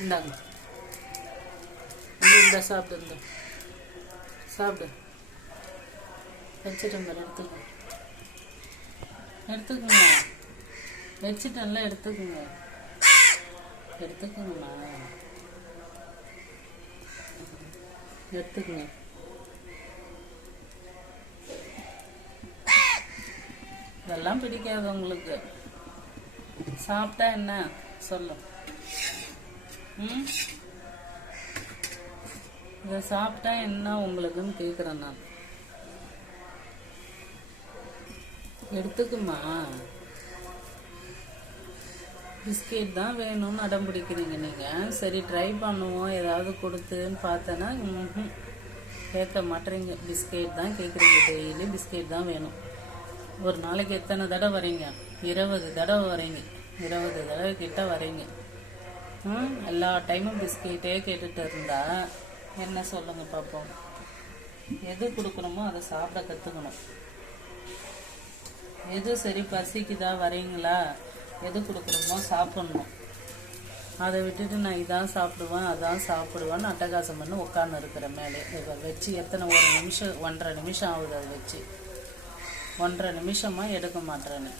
இந்தாங்க. வந்து இந்த சாப்பிடு இந்த. சாப்பிடு. வச்சுட்டேன் பாரு எடுத்துக்கோ. எடுத்துக்கோங்க. வச்சுட்டேன்ல எடுத்துக்கோங்க. எடுத்துக்கோங்கம்மா. எடுத்துக்கோங்க. இதெல்லாம் பிடிக்காது உங்களுக்கு சாப்பிட்டா என்ன? சொல்லும் இதை சாப்பிட்டா என்ன உங்களுக்குன்னு கேட்குறேன் நான். எடுத்துக்குமா? பிஸ்கெட் தான் வேணும்னு அடம் பிடிக்கிறீங்க நீங்கள் சரி ட்ரை பண்ணுவோம். ஏதாவது கொடுத்துன்னு பார்த்தேன்னா கேட்க மாட்டேறீங்க. பிஸ்கெட் தான் கேட்குறீங்க டெய்லி பிஸ்கெட் தான் வேணும். ஒரு நாளைக்கு எத்தனை தடவை வரீங்க? இருபது தடவை வரீங்க. இருபது தடவை கிட்ட வரீங்க. எல்லா டைமும் பிஸ்கெட்டே கேட்டுட்டு இருந்தா என்ன சொல்லுங்க பார்ப்போம் எது கொடுக்கணுமோ அதை சாப்பிட கற்றுக்கணும் எது சரி பசிக்குதா வரீங்களா எது கொடுக்குறோமோ சாப்பிட்ணும். அதை விட்டுட்டு நான் இதான் சாப்பிடுவேன் அதான் சாப்பிடுவேன்னு அட்டகாசம் பண்ணி உட்காந்து இருக்கிற மேலே. இதை வச்சு எத்தனை ஒரு நிமிஷம் ஒன்றரை நிமிஷம் ஆகுது அதை வச்சு. ஒன்றரை நிமிஷமாக எடுக்க மாட்டேன்னு.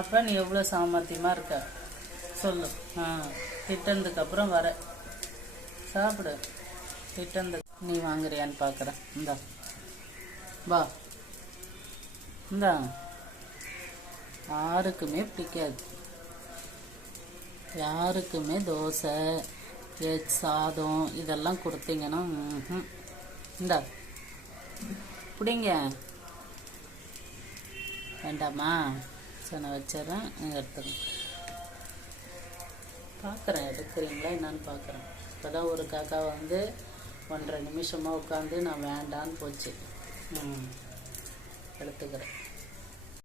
அப்போ நீ எவ்வளோ சாமர்த்தியமாக இருக்க? சொல்லு. ஆ திட்டனதுக்கு அப்புறம் வர. சாப்பிடு. திட்டந்து நீ வாங்குறியான்னு பார்க்குறேன் இந்தா. வா. இந்தா. யாருக்குமே பிடிக்காது. யாருக்குமே தோசை எக் சாதம் இதெல்லாம் கொடுத்தீங்கன்னா இந்தா. பிடிங்க. வேண்டாமா? சரி நான் வச்சிடறேன் பார்க்குறேன் எடுக்கிறீங்களா என்னான்னு பார்க்குறேன். இப்போ தான் ஒரு காக்கா வந்து ஒன்றரை நிமிஷமாக உட்காந்து நான் வேண்டான்னு போச்சு. ம். எடுத்துக்கிறேன்.